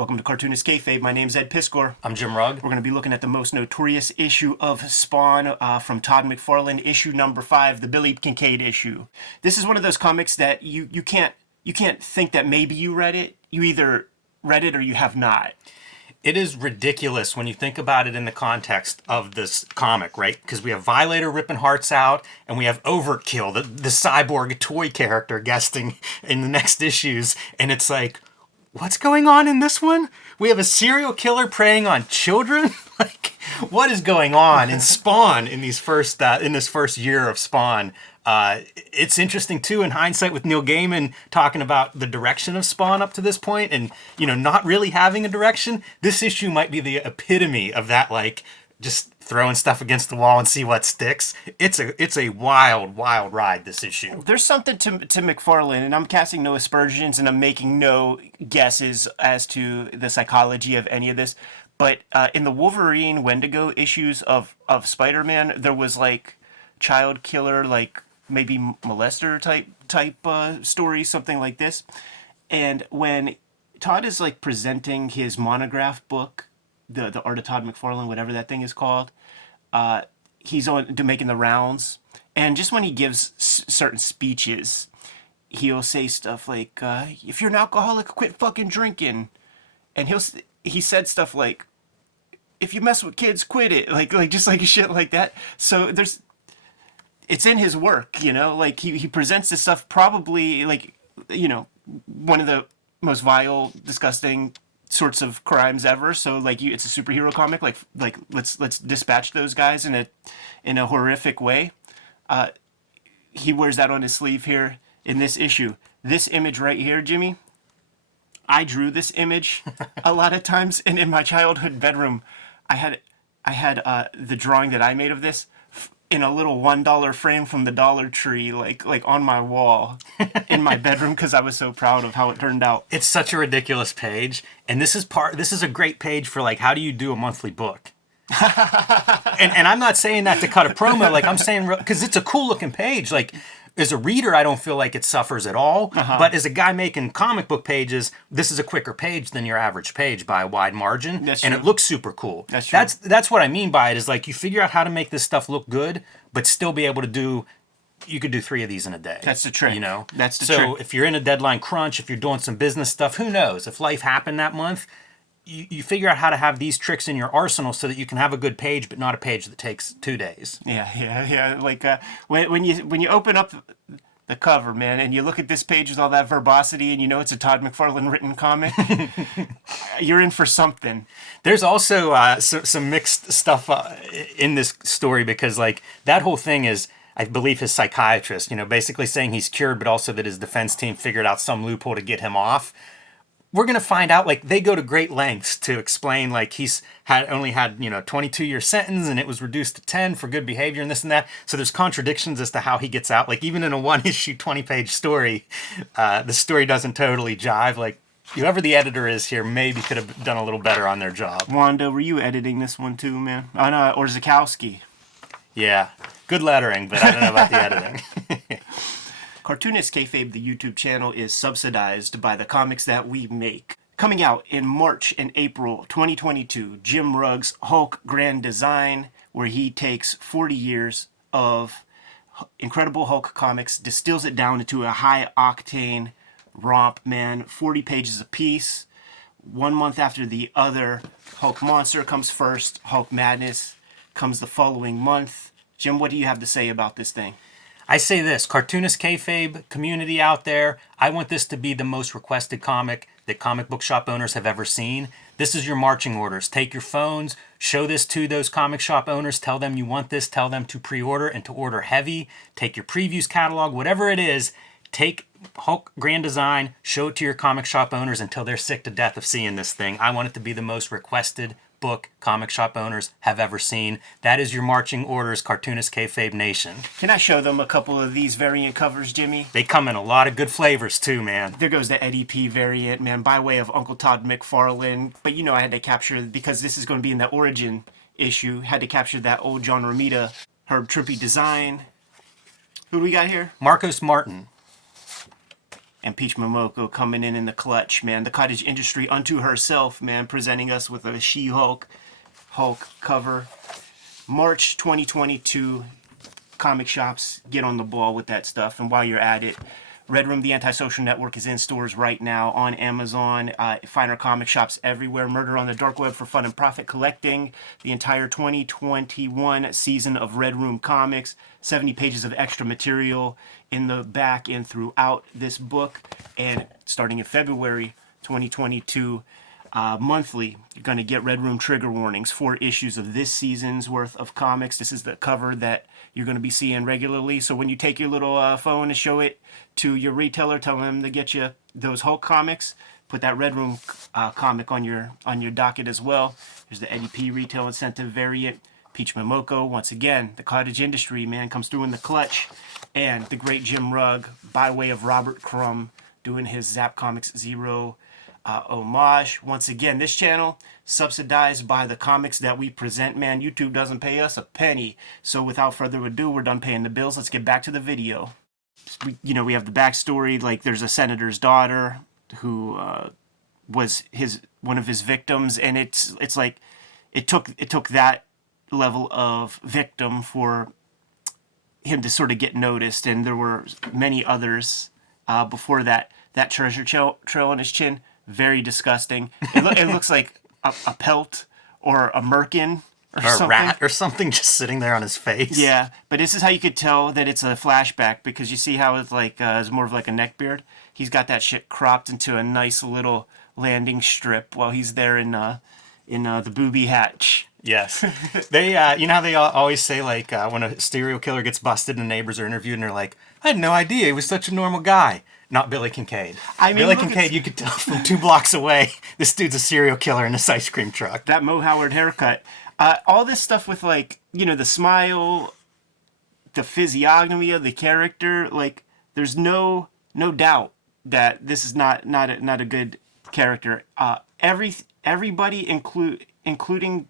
Welcome to Cartoonist Kayfabe. My name's Ed Piskor. I'm Jim Rugg. We're going to be looking at the most notorious issue of Spawn from Todd McFarlane, issue number 5, the Billy Kincaid issue. This is one of those comics that you can't think that maybe you read it. You either read it or you have not. It is ridiculous when you think about it in the context of this comic, right? Because we have Violator ripping hearts out, and we have Overkill, the cyborg toy character, guesting in the next issues. And it's like, what's going on in this one? We have a serial killer preying on children? Like, what is going on in Spawn in this first year of Spawn? It's interesting too in hindsight with Neil Gaiman talking about the direction of Spawn up to this point, and not really having a direction. This issue might be the epitome of that, like just throwing stuff against the wall and see what sticks. It's a wild ride, this issue. There's something to McFarlane, and I'm casting no aspersions and I'm making no guesses as to the psychology of any of this. But in the Wolverine Wendigo issues of Spider-Man, there was like child killer, like maybe molester type story, something like this. And when Todd is like presenting his monograph book, the Art of Todd McFarlane, whatever that thing is called, he's on to making the rounds. And just when he gives certain speeches, he'll say stuff like, if you're an alcoholic, quit fucking drinking. And he said stuff like, if you mess with kids, quit it. Like just like shit like that. So it's in his work, like he presents this stuff probably like, one of the most vile, disgusting sorts of crimes ever. So like it's a superhero comic, like let's dispatch those guys in a horrific way. He wears that on his sleeve here in this issue. This image right here, Jimmy, I drew this image a lot of times, and in my childhood bedroom, I had the drawing that I made of this in a little $1 frame from the Dollar Tree, like on my wall in my bedroom, because I was so proud of how it turned out. It's such a ridiculous page, and this is a great page for like, how do you do a monthly book? and I'm not saying that to cut a promo, like I'm saying because it's a cool looking page. Like as a reader, I don't feel like it suffers at all. But as a guy making comic book pages, this is a quicker page than your average page by a wide margin. That's and true. It looks super cool. That's true. That's what I mean by it, is like you figure out how to make this stuff look good, but still be able to do. You could do 3 of these in a day. That's the trick. That's the trick. trick. So if you're in a deadline crunch, if you're doing some business stuff, who knows? If life happened that month, you figure out how to have these tricks in your arsenal so that you can have a good page, but not a page that takes 2 days. Yeah. Like when you open up the cover, man, and you look at this page with all that verbosity, and it's a Todd McFarlane written comic, you're in for something. There's also some mixed stuff in this story, because like that whole thing is, I believe, his psychiatrist, basically saying he's cured, but also that his defense team figured out some loophole to get him off. We're going to find out, like, they go to great lengths to explain, like, he's only had 22-year sentence, and it was reduced to 10 for good behavior and this and that. So there's contradictions as to how he gets out. Like, even in a 1-issue, 20-page story, the story doesn't totally jive. Like, whoever the editor is here maybe could have done a little better on their job. Wanda, were you editing this one too, man? Or Zakowski? Yeah. Good lettering, but I don't know about the editing. Cartoonist Kayfabe, the YouTube channel, is subsidized by the comics that we make. Coming out in March and April 2022, Jim Rugg's Hulk Grand Design, where he takes 40 years of Incredible Hulk comics, distills it down into a high-octane romp, man. 40 pages apiece. 1 month after the other, Hulk Monster comes first. Hulk Madness comes the following month. Jim, what do you have to say about this thing? I say this, Cartoonist Kayfabe community out there, I want this to be the most requested comic that comic book shop owners have ever seen. This is your marching orders. Take your phones, show this to those comic shop owners, tell them you want this, tell them to pre-order and to order heavy. Take your previews catalog, whatever it is, take Hulk Grand Design, show it to your comic shop owners until they're sick to death of seeing this thing. I want it to be the most requested book comic shop owners have ever seen. That is your marching orders, Cartoonist Kayfabe Nation. Can I show them a couple of these variant covers, Jimmy? They come in a lot of good flavors too, man. There goes the Eddie P variant, man, by way of Uncle Todd McFarlane. But I had to capture, because this is going to be in the origin issue, had to capture that old John Romita, Herb Trimpe design. Who do we got here? Marcos Martin. and Peach Momoko coming in the clutch, man. The cottage industry unto herself, man, presenting us with a She-Hulk Hulk cover. March 2022, comic shops, get on the ball with that stuff. And while you're at it, Red Room, the Antisocial Network, is in stores right now on Amazon. Find our comic shops everywhere. Murder on the Dark Web for Fun and Profit Collecting. The entire 2021 season of Red Room Comics. 70 pages of extra material in the back and throughout this book. And starting in February 2022, monthly, you're going to get Red Room trigger warnings. 4 issues of this season's worth of comics. This is the cover that you're going to be seeing regularly. So when you take your little phone and show it to your retailer, tell them to get you those Hulk comics. Put that Red Room comic on your docket as well. There's the Eddie P retail incentive variant. Peach Momoko, once again, the cottage industry, man, comes through in the clutch. And the great Jim Rugg, by way of Robert Crumb, doing his Zap Comics Zero homage. Once again, this channel subsidized by the comics that we present, man. YouTube doesn't pay us a penny. So without further ado, we're done paying the bills. Let's get back to the video. We have the backstory. Like, there's a senator's daughter who was one of his victims, and it's like it took that level of victim for him to sort of get noticed, and there were many others before that. That treasure trail on his chin, very disgusting. It looks like a pelt or a merkin or something. A rat or something just sitting there on his face. Yeah, but this is how you could tell that it's a flashback, because you see how it's like it's more of like a neck beard. He's got that shit cropped into a nice little landing strip while he's there in the booby hatch. Yes. They, you know how they always say, like, when a serial killer gets busted and neighbors are interviewed and they're like, I had no idea he was such a normal guy. Not Billy Kincaid. Billy Kincaid, you could tell from 2 blocks away, this dude's a serial killer in this ice cream truck. That Mo Howard haircut. All this stuff with, like, the smile, the physiognomy of the character, like, there's no doubt that this is not a good character. Everybody, including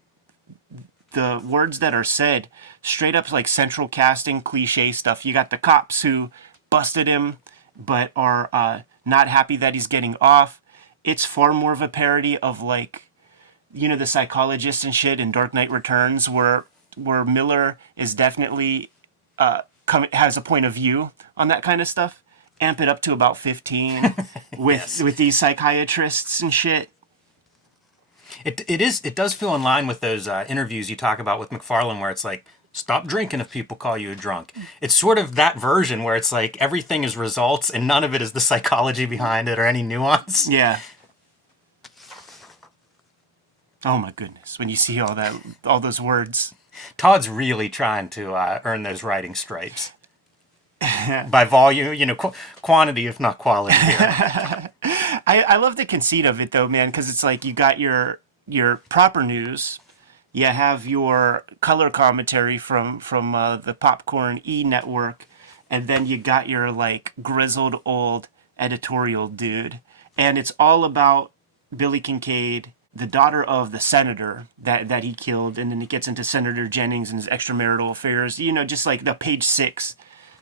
the words that are said, straight up like central casting cliche stuff. You got the cops who busted him but are not happy that he's getting off. It's far more of a parody of, like, the psychologist and shit in Dark Knight Returns, where Miller is definitely has a point of view on that kind of stuff. Amp it up to about 15 with these psychiatrists and shit. It does feel in line with those interviews you talk about with McFarlane, where it's like, stop drinking if people call you a drunk. It's sort of that version where it's like everything is results and none of it is the psychology behind it or any nuance. Yeah. Oh my goodness, when you see all those words. Todd's really trying to earn those writing stripes. By volume, quantity if not quality here. I love the conceit of it though, man, because it's like you got your proper news, you have your color commentary from the Popcorn E network, and then you got your, like, grizzled old editorial dude, and it's all about Billy Kincaid, the daughter of the senator that he killed, and then it gets into Senator Jennings and his extramarital affairs, just like the page 6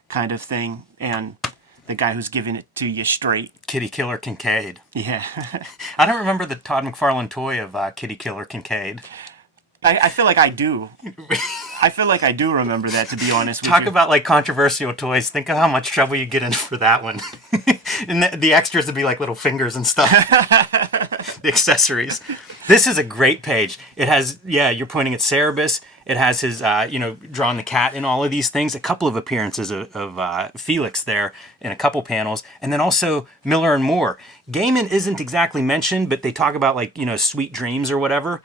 kind of thing, and the guy who's giving it to you straight. Kitty Killer Kincaid. Yeah. I don't remember the Todd McFarlane toy of Kitty Killer Kincaid. I feel like I do. I feel like I do remember that, to be honest with you. Talk about, like, controversial toys. Think of how much trouble you get in for that one. And the extras would be like little fingers and stuff. The accessories. This is a great page. It has, you're pointing at Cerebus. It has his, drawing the cat in all of these things. A couple of appearances of Felix there in a couple panels. And then also Miller and Moore. Gaiman isn't exactly mentioned, but they talk about, like, sweet dreams or whatever.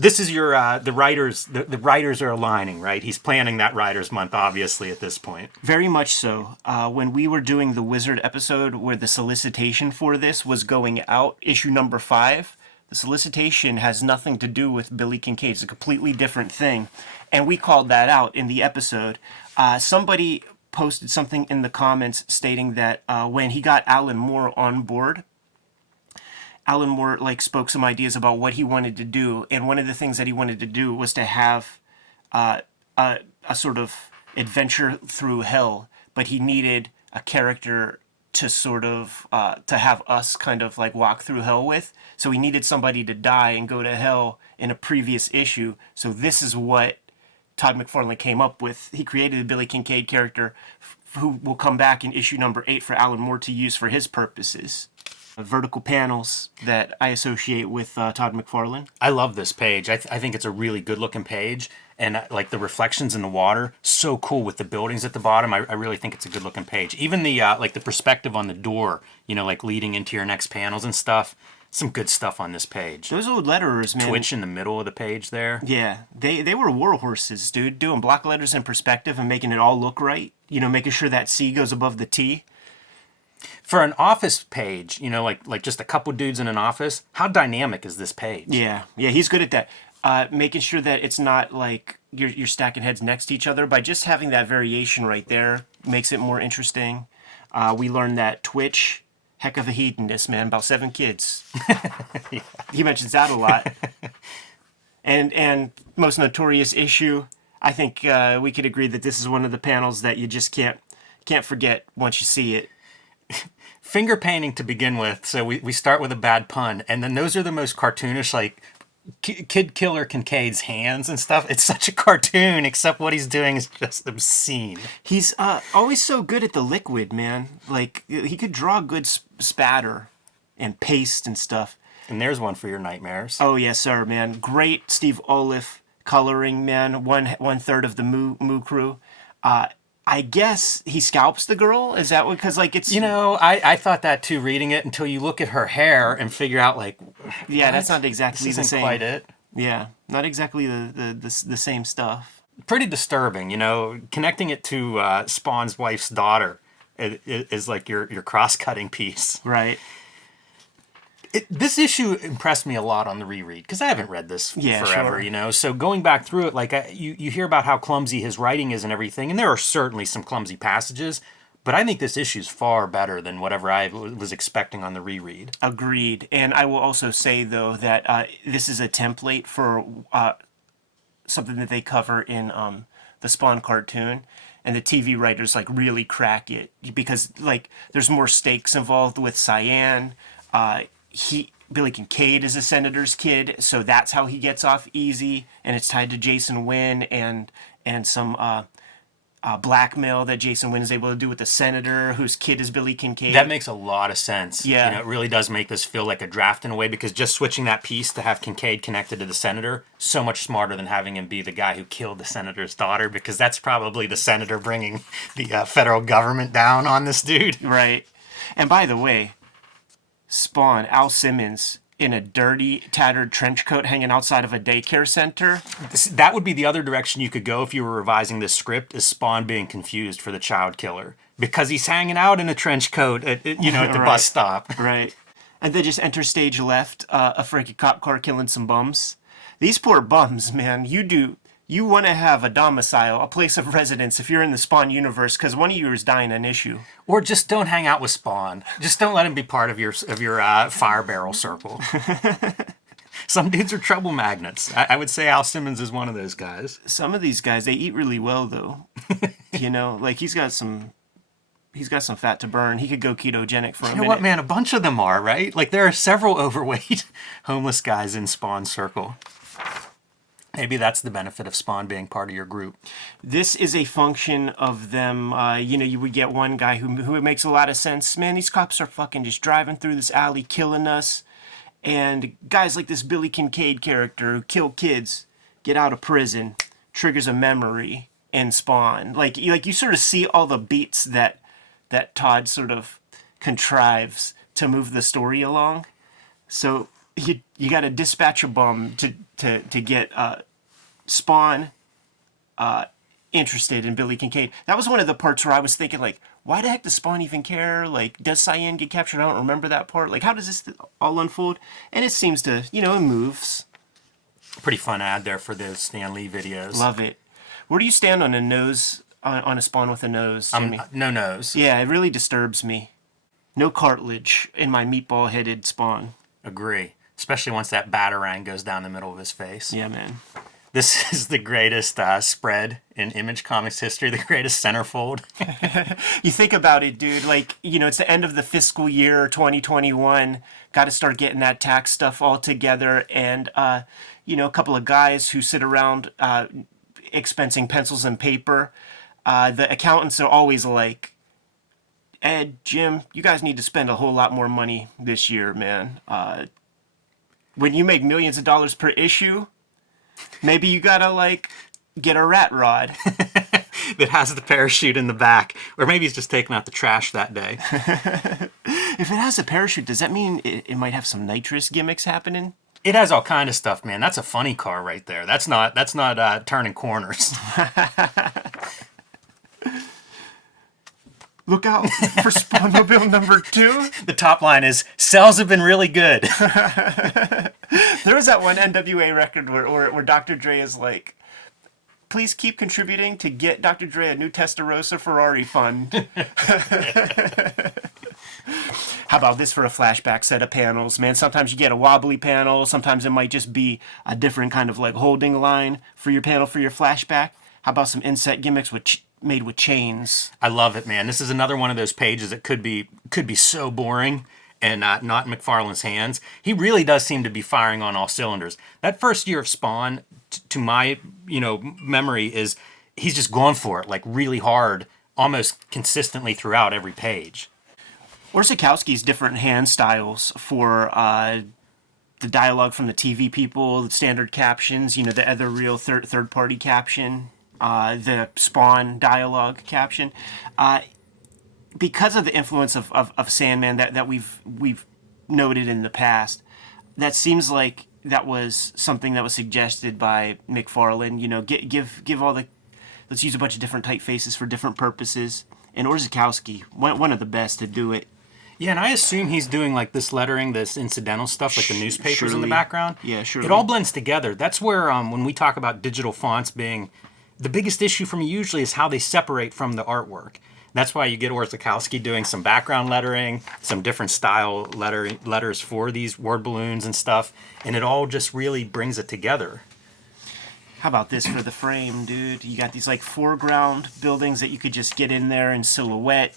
This is your, the writers, the writers are aligning, right? He's planning that Writers Month, obviously, at this point. Very much so. When we were doing the Wizard episode where the solicitation for this was going out, issue number 5, the solicitation has nothing to do with Billy Kincaid. It's a completely different thing. And we called that out in the episode. Somebody posted something in the comments stating that when he got Alan Moore on board, Alan Moore, like, spoke some ideas about what he wanted to do, and one of the things that he wanted to do was to have a sort of adventure through hell, but he needed a character to sort of to have us kind of like walk through hell with. So we needed somebody to die and go to hell in a previous issue. So this is what Todd McFarlane came up with. He created the Billy Kincaid character who will come back in issue number 8 for Alan Moore to use for his purposes. Vertical panels that I associate with Todd McFarlane. I love this page. I think it's a really good looking page. And like the reflections in the water, so cool with the buildings at the bottom. I really think it's a good looking page. Even the like the perspective on the door, you know, like leading into your next panels and stuff. Some good stuff on this page. Those old letterers, man. Twitch in the middle of the page there. Yeah, they were war horses, dude. Doing block letters in perspective and making it all look right. You know, making sure that C goes above the T. For an office page, you know, like just a couple dudes in an office, how dynamic is this page? Yeah, he's good at that. Making sure that it's not like you're stacking heads next to each other. By just having that variation right there makes it more interesting. We learned that Twitch, heck of a hedonist, man, about 7 kids. Yeah. He mentions that a lot. And most notorious issue, I think we could agree that this is one of the panels that you just can't forget once you see it. Finger painting to begin with, so we start with a bad pun, and then those are the most cartoonish, like Kid Killer Kincaid's hands and stuff. It's such a cartoon, except what he's doing is just obscene. He's always so good at the liquid, man. Like, he could draw good spatter and paste and stuff. And there's one for your nightmares. Oh, yes, sir, man. Great Steve Oliff coloring, man. One third of the Moo crew. I guess he scalps the girl. Is that what? Because like it's. You know, I thought that too reading it until you look at her hair and figure out like. Yeah, what? that's not exactly this the isn't same. Quite it. Yeah, not exactly the same stuff. Pretty disturbing, you know. Connecting it to Spawn's wife's daughter is like your cross-cutting piece. Right. This issue impressed me a lot on the reread because I haven't read this forever, sure. you know. So going back through it, like you hear about how clumsy his writing is and everything, and there are certainly some clumsy passages, but I think this issue is far better than whatever I was expecting on the reread. Agreed. And I will also say though that this is a template for something that they cover in the Spawn cartoon. And the TV writers like really crack it because like there's more stakes involved with Cyan. Billy Kincaid is a senator's kid, so that's how he gets off easy, and it's tied to Jason Wynn and some blackmail that Jason Wynn is able to do with the senator whose kid is Billy Kincaid. That makes a lot of sense. Yeah. You know, it really does make this feel like a draft in a way because just switching that piece to have Kincaid connected to the senator, so much smarter than having him be the guy who killed the senator's daughter because that's probably the senator bringing the federal government down on this dude. Right. And by the way, Spawn, Al Simmons, in a dirty, tattered trench coat hanging outside of a daycare center. That would be the other direction you could go if you were revising this script, is Spawn being confused for the child killer. Because he's hanging out in a trench coat at the Right. bus stop. Right. And then just enter stage left, a freaky cop car killing some bums. These poor bums, man, you want to have a domicile, a place of residence if you're in the Spawn universe, because one of you is dying an issue. Or just don't hang out with Spawn. Just don't let him be part of your fire barrel circle. Some dudes are trouble magnets. I would say Al Simmons is one of those guys. Some of these guys, they eat really well, though. You know, like he's got some fat to burn. He could go ketogenic for a minute. You know what, man? A bunch of them are, right? Like there are several overweight homeless guys in Spawn's circle. Maybe that's the benefit of Spawn being part of your group. This is a function of them, you would get one guy who it makes a lot of sense. Man, these cops are fucking just driving through this alley, killing us. And guys like this Billy Kincaid character who kill kids, get out of prison, triggers a memory in Spawn. Like you sort of see all the beats that Todd sort of contrives to move the story along. So you got to dispatch a bum to get Spawn interested in Billy Kincaid. That was one of the parts where I was thinking, like, why the heck does Spawn even care? Like, does Cyan get captured? I don't remember that part. Like, how does this all unfold? And it seems to, it moves. Pretty fun ad there for the Stan Lee videos. Love it. Where do you stand on a nose, on a Spawn with a nose, Jimmy? No nose. Yeah, it really disturbs me. No cartilage in my meatball-headed Spawn. Agree. Especially once that batarang goes down the middle of his face. Yeah, man. This is the greatest spread in Image Comics history, the greatest centerfold. You think about it, dude, like, it's the end of the fiscal year 2021. Got to start getting that tax stuff all together. And, a couple of guys who sit around expensing pencils and paper. The accountants are always like, Ed, Jim, you guys need to spend a whole lot more money this year, man. When you make millions of dollars per issue, maybe you gotta, like, get a rat rod. That has the parachute in the back. Or maybe he's just taking out the trash that day. If it has a parachute, does that mean it might have some nitrous gimmicks happening? It has all kind of stuff, man. That's a funny car right there. That's not turning corners. Look out for Spawnmobile number 2. The top line is, sales have been really good. There was that one NWA record where Dr. Dre is like, please keep contributing to get Dr. Dre a new Testarossa Ferrari fund. How about this for a flashback set of panels, man? Sometimes you get a wobbly panel. Sometimes it might just be a different kind of like holding line for your panel for your flashback. How about some inset gimmicks made with chains? I love it, man. This is another one of those pages that could be so boring and not in McFarlane's hands. He really does seem to be firing on all cylinders. That first year of Spawn, to my memory, is he's just going for it like really hard, almost consistently throughout every page. Orzechowski's different hand styles for the dialogue from the TV people, the standard captions, the other real third party caption, the Spawn dialogue caption. Because of the influence of Sandman that we've noted in the past, that seems like that was something that was suggested by McFarlane. Give all the, let's use a bunch of different typefaces for different purposes. And Orzechowski, one of the best to do it. Yeah, and I assume he's doing like this lettering, this incidental stuff, like the newspapers in the background. Yeah, sure. It all blends together. That's where when we talk about digital fonts being the biggest issue for me usually is how they separate from the artwork. That's why you get Orzechowski doing some background lettering, some different style letters for these word balloons and stuff, and it all just really brings it together. How about this for the frame, dude? You got these like foreground buildings that you could just get in there in silhouette.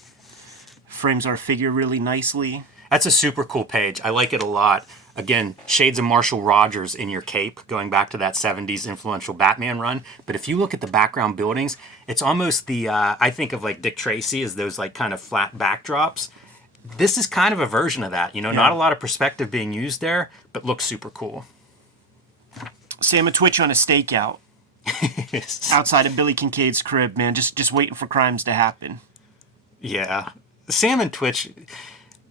Frames our figure really nicely. That's a super cool page. I like it a lot. Again, shades of Marshall Rogers in your cape, going back to that 70s influential Batman run. But if you look at the background buildings, it's almost the, I think of like Dick Tracy as those like kind of flat backdrops. This is kind of a version of that. Not a lot of perspective being used there, but looks super cool. Sam and Twitch on a stakeout. Outside of Billy Kincaid's crib, man. Just waiting for crimes to happen. Yeah. Sam and Twitch,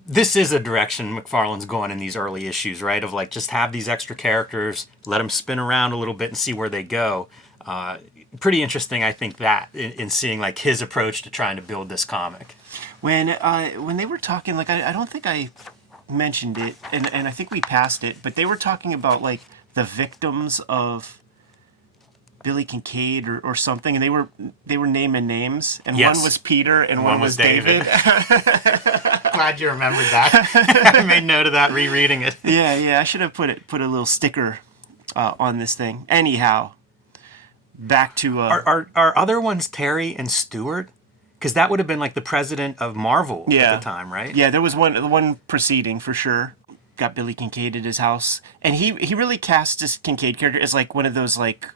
this is a direction McFarlane's going in these early issues, right? Of like just have these extra characters, let them spin around a little bit and see where they go. Pretty interesting, I think, that in seeing like his approach to trying to build this comic. When they were talking, like I don't think I mentioned it, and I think we passed it, but they were talking about like the victims of Billy Kincaid or something, and they were naming names, and yes. One was Peter and one was David. Glad you remembered that. I made note of that rereading it. Yeah, I should have put a little sticker on this thing. Anyhow, back to are other ones Terry and Stewart? Because that would have been like the president of Marvel at the time, right? Yeah, there was one preceding for sure. Got Billy Kincaid at his house, and he really cast this Kincaid character as like one of those like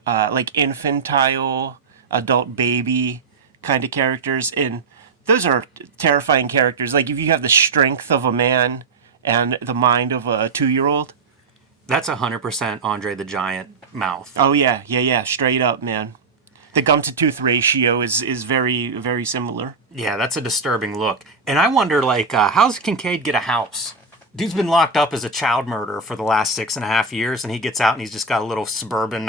infantile adult baby kind of characters, and those are terrifying characters. Like if you have the strength of a man and the mind of a 2-year-old. That's 100% Andre the Giant mouth. Oh yeah, straight up, man. The gum to tooth ratio is very, very similar. Yeah, that's a disturbing look. And I wonder, like, how's Kincaid get a house? Dude's been locked up as a child murderer for the last 6.5 years, and he gets out and he's just got a little suburban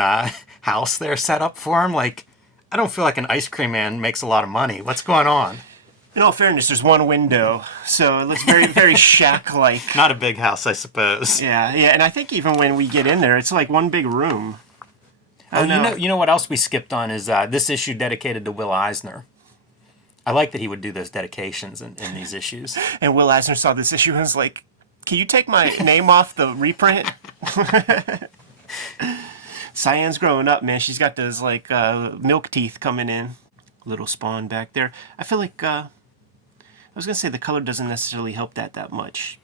house there set up for him. Like, I don't feel like an ice cream man makes a lot of money. What's going on? In all fairness, there's one window, so it looks very, very shack-like. Not a big house, I suppose. Yeah, and I think even when we get in there, it's like one big room. You know what else we skipped on is this issue dedicated to Will Eisner. I like that he would do those dedications in these issues. And Will Eisner saw this issue and was like, can you take my name off the reprint? Cyan's growing up, man. She's got those like milk teeth coming in. Little Spawn back there. I feel like I was gonna say the color doesn't necessarily help that much.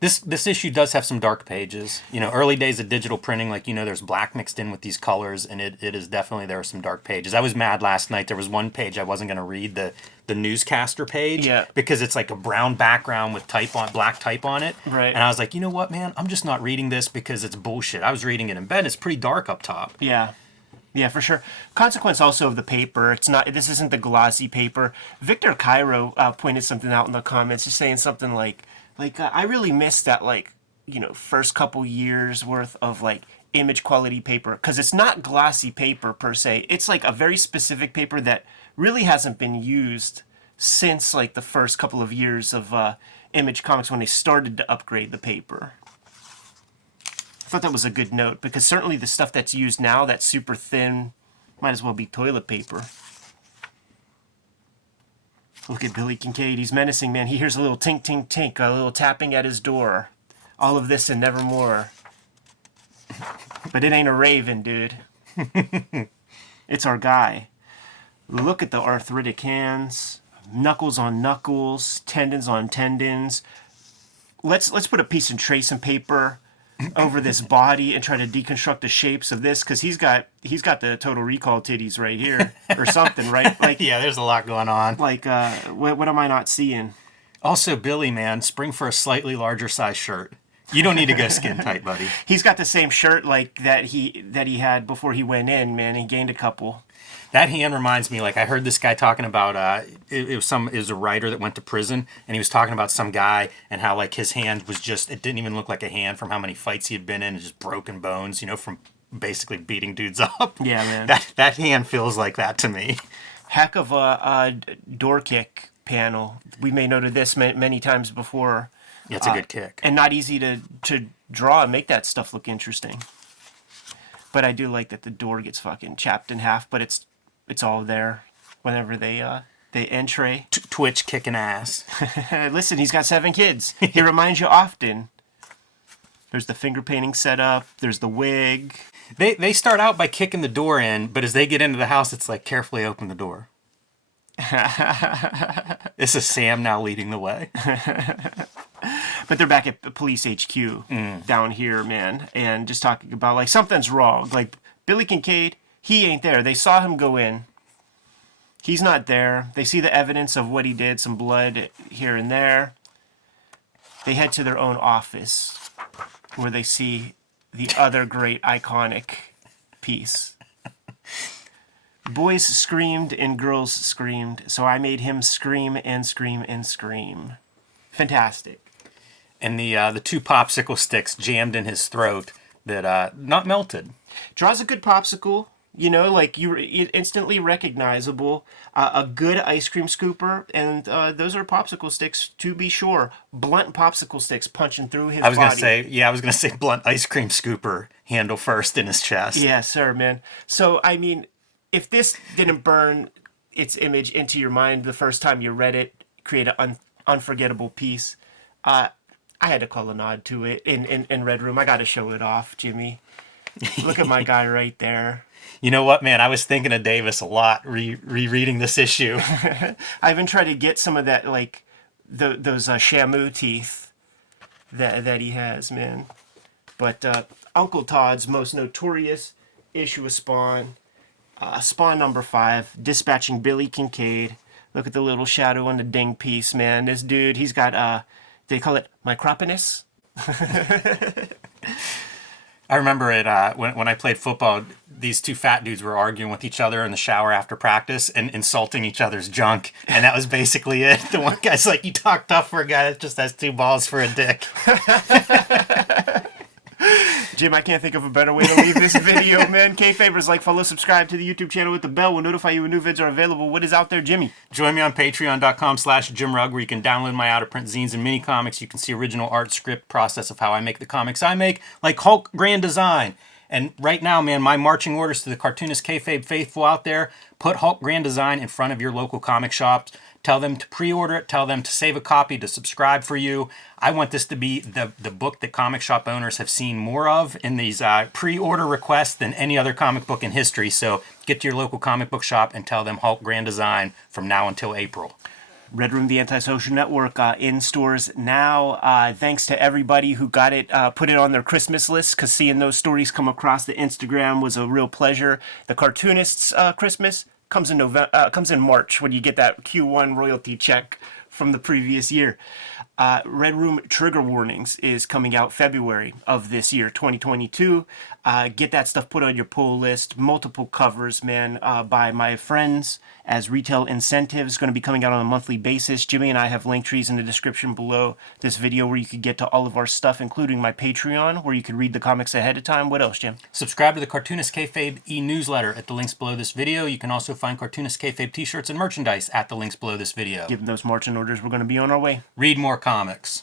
This issue does have some dark pages. You know, early days of digital printing, like, you know, there's black mixed in with these colors, and it is definitely, there are some dark pages. I was mad last night. There was one page I wasn't going to read, the newscaster page, because it's like a brown background with black type on it. Right. And I was like, you know what, man? I'm just not reading this because it's bullshit. I was reading it in bed. It's pretty dark up top. Yeah. Yeah, for sure. Consequence also of the paper. This isn't the glossy paper. Victor Cairo pointed something out in the comments, just saying something like I really miss that, like, you know, first couple years worth of like image quality paper, because it's not glossy paper per se. It's like a very specific paper that really hasn't been used since like the first couple of years of Image Comics, when they started to upgrade the paper. I thought that was a good note, because certainly the stuff that's used now, that's super thin, might as well be toilet paper. Look at Billy Kincaid. He's menacing, man. He hears a little tink, tink, tink, a little tapping at his door. All of this and nevermore. But it ain't a raven, dude. It's our guy. Look at the arthritic hands. Knuckles on knuckles. Tendons on tendons. Let's put a piece of tracing paper over this body and try to deconstruct the shapes of this, because he's got the Total Recall titties right here or something, right? Like, Yeah, there's a lot going on. Like, what am I not seeing? Also, Billy, man, spring for a slightly larger size shirt. You don't need to go skin tight, buddy. He's got the same shirt like that he had before he went in, man. He gained a couple. That hand reminds me, like, I heard this guy talking about, it was a writer that went to prison, and he was talking about some guy and how, like, his hand was just, it didn't even look like a hand from how many fights he had been in, and just broken bones, you know, from basically beating dudes up. Yeah, man. That hand feels like that to me. Heck of a door kick panel. We may noted this many times before. Yeah, it's a good kick. And not easy to draw and make that stuff look interesting. But I do like that the door gets fucking chapped in half, but it's all there whenever they entry. Twitch kicking ass. Listen, he's got 7 kids. He reminds you often. There's the finger painting setup. There's the wig. They start out by kicking the door in, but as they get into the house, it's like, carefully open the door. This is Sam now leading the way. But they're back at Police HQ down here, man, and just talking about, like, something's wrong. Like, Billy Kincaid, he ain't there. They saw him go in. He's not there. They see the evidence of what he did, some blood here and there. They head to their own office, where they see the other great iconic piece. Boys screamed and girls screamed, so I made him scream and scream and scream. Fantastic. And the 2 popsicle sticks jammed in his throat that not melted. Draws a good popsicle, you know, like you instantly recognizable. A good ice cream scooper, and those are popsicle sticks, to be sure. Blunt popsicle sticks punching through his body. I was gonna say blunt ice cream scooper handle first in his chest. Yeah, sir, man. So, I mean, if this didn't burn its image into your mind the first time you read it, create an unforgettable piece, I had to call a nod to it in Red Room. I got to show it off, Jimmy. Look at my guy right there. You know what, man? I was thinking of Davis a lot rereading this issue. I even tried to get some of that, like, those Shamu teeth that he has, man. But Uncle Todd's most notorious issue of Spawn, Spawn number 5, dispatching Billy Kincaid. Look at the little shadow on the ding piece, man. This dude, he's got, they call it micropenis. I remember it when I played football, these 2 fat dudes were arguing with each other in the shower after practice and insulting each other's junk. And that was basically it. The one guy's like, you talk tough for a guy that just has 2 balls for a dick. Jim, I can't think of a better way to leave this video, man. Kayfabers, like, follow, subscribe to the YouTube channel with the bell. We'll notify you when new vids are available. What is out there, Jimmy? Join me on patreon.com/JimRugg, where you can download my out-of-print zines and mini comics. You can see original art, script, process of how I make the comics I make, like Hulk Grand Design. And right now, man, my marching orders to the Cartoonist Kayfabe faithful out there, put Hulk Grand Design in front of your local comic shops. Tell them to pre-order it. Tell them to save a copy, to subscribe for you. I want this to be the book that comic shop owners have seen more of in these pre-order requests than any other comic book in history. So get to your local comic book shop and tell them Hulk Grand Design from now until April. Red Room, the Antisocial Network, in stores now. Thanks to everybody who got it, put it on their Christmas list, because seeing those stories come across the Instagram was a real pleasure. The Cartoonist's Christmas comes in March, when you get that Q1 royalty check from the previous year. Red Room Trigger Warnings is coming out February of this year, 2022. Get that stuff put on your pull list. Multiple covers, man, by my friends as retail incentives. Going to be coming out on a monthly basis. Jimmy and I have link trees in the description below this video where you could get to all of our stuff, including my Patreon, where you could read the comics ahead of time. What else, Jim? Subscribe to the Cartoonist Kayfabe e-newsletter at the links below this video. You can also find Cartoonist Kayfabe t-shirts and merchandise at the links below this video. Given those marching orders, we're going to be on our way. Read more comics.